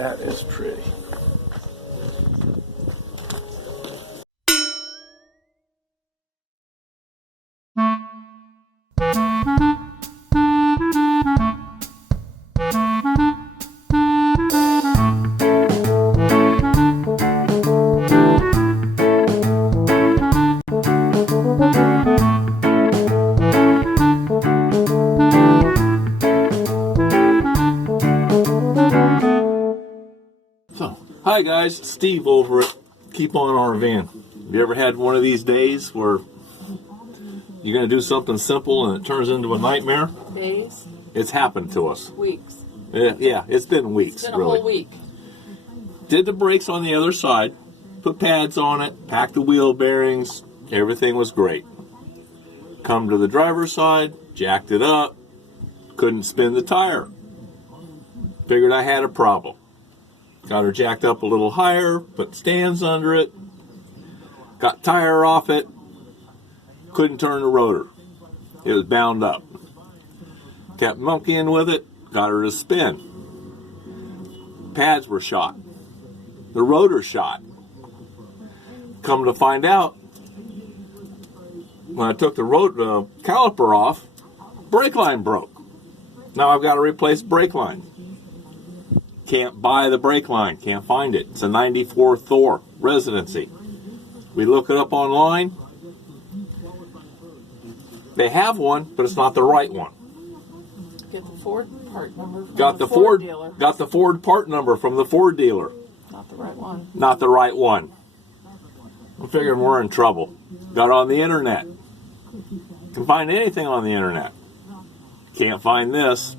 That is pretty. Hi guys, Steve over at Keep On RV'n. Have you ever had one of these days where you're going to do something simple and it turns into a nightmare? Days? It's happened to us. Weeks. Yeah, it's been weeks. It's been a whole week. Did the brakes on the other side, put pads on it, packed the wheel bearings, everything was great. Come to the driver's side, jacked it up, couldn't spin the tire. Figured I had a problem. Got her jacked up a little higher, put stands under it, got tire off it, couldn't turn the rotor. It was bound up. Kept monkeying with it, got her to spin. Pads were shot. The rotor shot. Come to find out, when I took the caliper off, brake line broke. Now I've got to replace brake line. Can't buy the brake line, can't find it. It's a 94 Thor residency. We look it up online. They have one, but it's not the right one. Get the Ford part number from Got the Ford dealer. Got the Ford part number from the Ford dealer. Not the right one. Not the right one. I'm figuring we're in trouble. Got on the internet. Can find anything on the internet. Can't find this.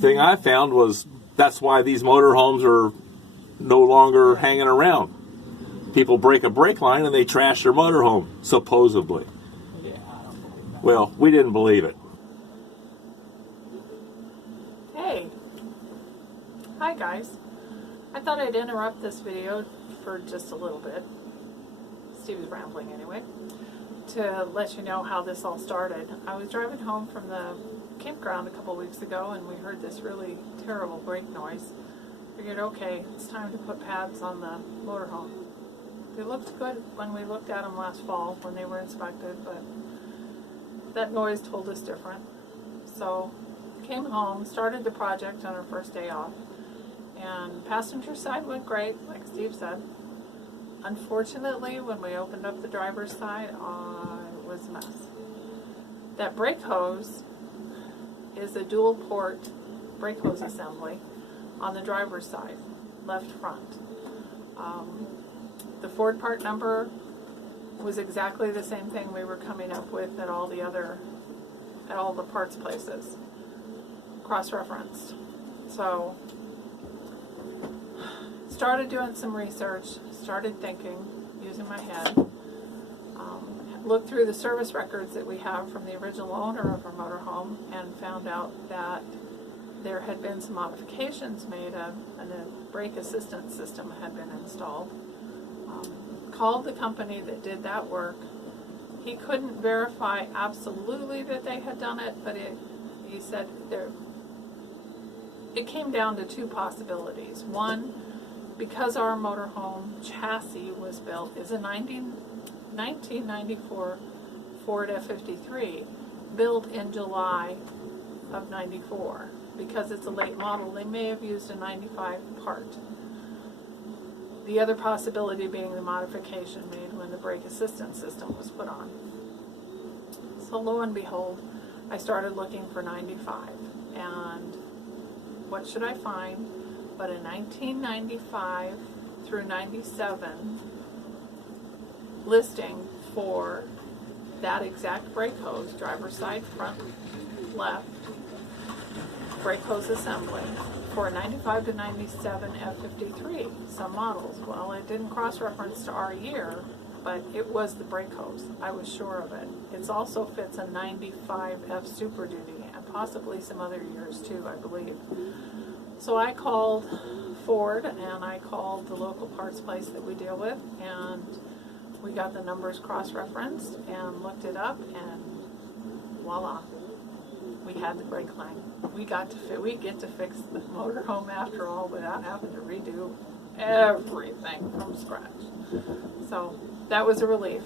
Thing I found was that's why these motorhomes are no longer hanging around. People break a brake line and they trash their motorhome, supposedly. Well, we didn't believe it. Hey. Hi guys. I thought I'd interrupt this video for just a little bit. Steve was rambling anyway. To let you know how this all started. I was driving home from the campground a couple weeks ago and we heard this really terrible brake noise. Figured, okay, it's time to put pads on the motorhome. They looked good when we looked at them last fall when they were inspected, but that noise told us different. So came home, started the project on our first day off, and passenger side went great, like Steve said. Unfortunately, when we opened up the driver's side, it was a mess. That brake hose is a dual port brake hose assembly on the driver's side, left front. The Ford part number was exactly the same thing we were coming up with at all the parts places, cross-referenced. So started doing some research, started thinking, using my head, looked through the service records that we have from the original owner of our motorhome and found out that there had been some modifications made and a brake assistance system had been installed. Called the company that did that work. He couldn't verify absolutely that they had done it, but he said it came down to two possibilities. One, because our motorhome chassis was built, is a 1994 Ford F53 built in July of 94. Because it's a late model, they may have used a 95 part. The other possibility being the modification made when the brake assistance system was put on. So lo and behold, I started looking for 95. And what should I find but a 1995 through 97 listing for that exact brake hose, driver's side, front, left, brake hose assembly for a 95 to 97 F53, some models. Well, it didn't cross-reference to our year, but it was the brake hose. I was sure of it. It also fits a 95 F Super Duty and possibly some other years too, I believe. So I called Ford and I called the local parts place that we deal with, and we got the numbers cross-referenced and looked it up, and voila. we had the brake line. We get to fix the motorhome after all without having to redo everything from scratch. So that was a relief.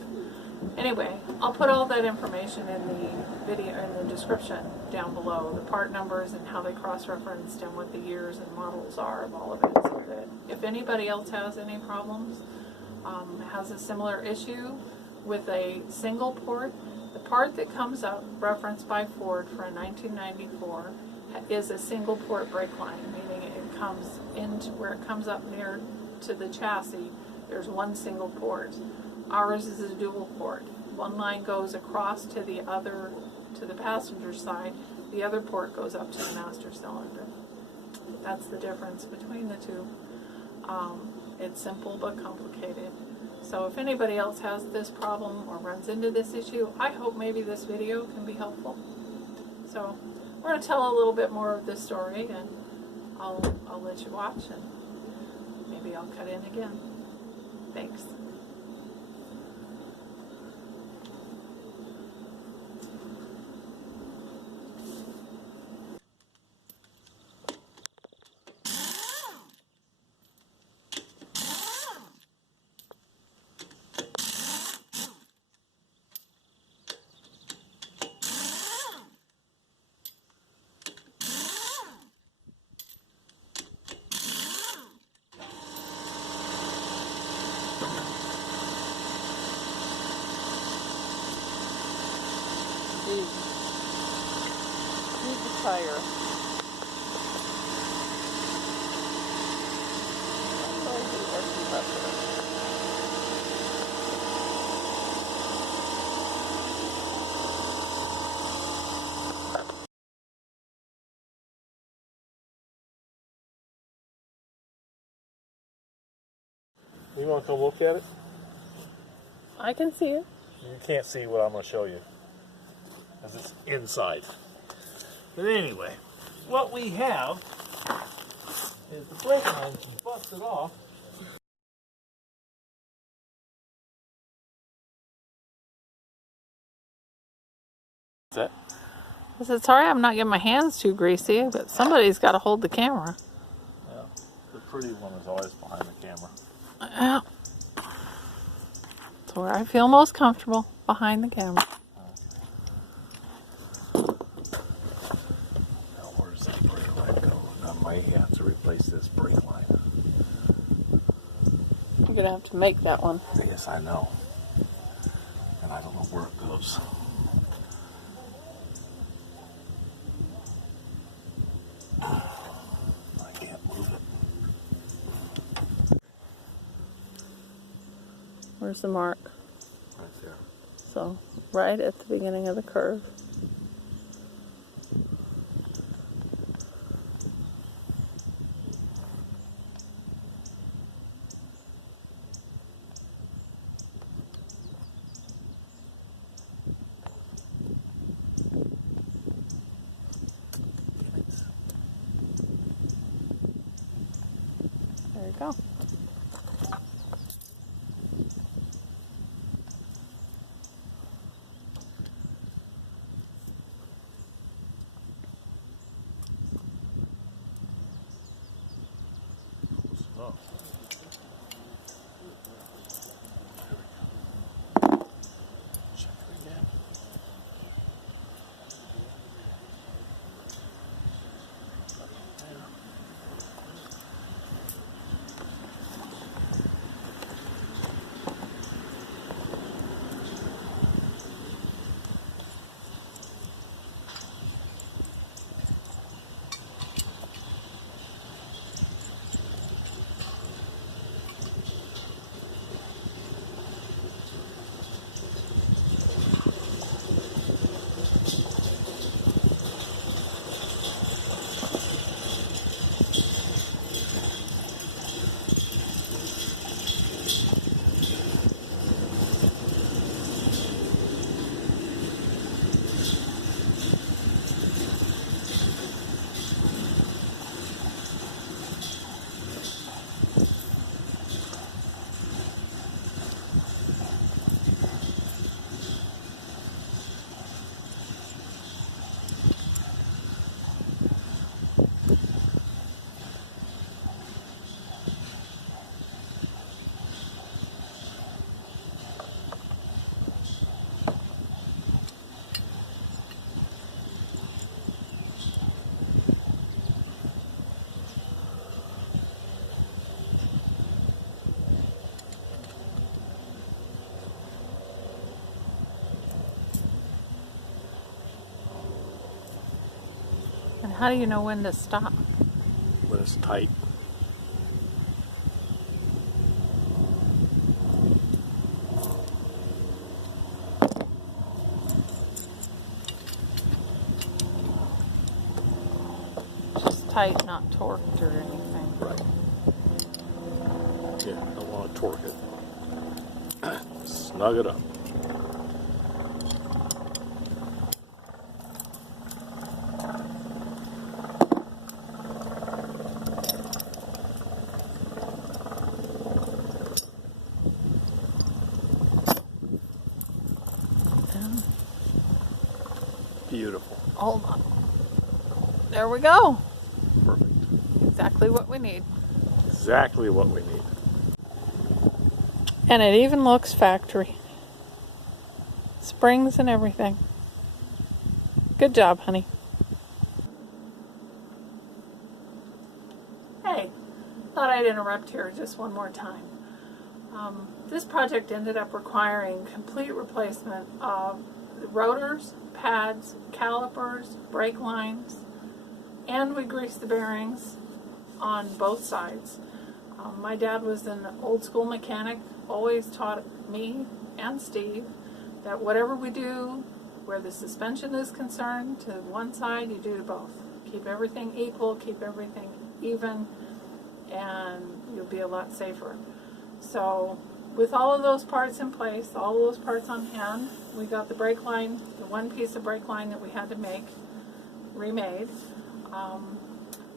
Anyway, I'll put all that information in the video, in the description down below, the part numbers and how they cross-referenced and what the years and models are of all of it, so that if anybody else has any problems, has a similar issue with a single port, the part that comes up referenced by Ford for a 1994 is a single port brake line, meaning it comes into where it comes up near to the chassis. There's one single port. Ours is a dual port. One line goes across to the other, to the passenger side. The other port goes up to the master cylinder. That's the difference between the two. It's simple but complicated. So if anybody else has this problem or runs into this issue, I hope maybe this video can be helpful. So we're going to tell a little bit more of this story, and I'll let you watch, and maybe I'll cut in again. Thanks. Need the tire. You want to come look at it? I can see it. You can't see what I'm going to show you, because it's inside. But anyway, what we have is the brake line busted off. What's that? I said, sorry I'm not getting my hands too greasy, but somebody's got to hold the camera. Yeah, the pretty one is always behind the camera. Yeah. It's where I feel most comfortable, behind the camera. Now where's that brake line go? I might have to replace this brake line. You're going to have to make that one. Yes, I know. And I don't know where it goes. I can't move it. Where's the mark? Right there. So, right at the beginning of the curve. There you go. Oh. Check it again. And how do you know when to stop? when it's tight. Just tight, not torqued or anything. Right. Yeah, I don't want to torque it. Snug it up. And Beautiful. hold on. There we go. Perfect. Exactly what we need. Exactly what we need. And it even looks factory. Springs and everything. Good job, honey. Hey, thought I'd interrupt here just one more time. This project ended up requiring complete replacement of the rotors, pads, calipers, brake lines, and we greased the bearings on both sides. My dad was an old school mechanic, always taught me and Steve that whatever we do, where the suspension is concerned, to one side, you do to both. Keep everything equal, keep everything even, and you'll be a lot safer. So with all of those parts in place, all of those parts on hand, we got the brake line, the one piece of brake line that we had to make, remade.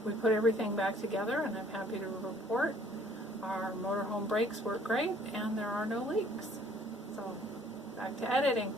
We put everything back together, and I'm happy to report our motorhome brakes work great and there are no leaks. So back to editing.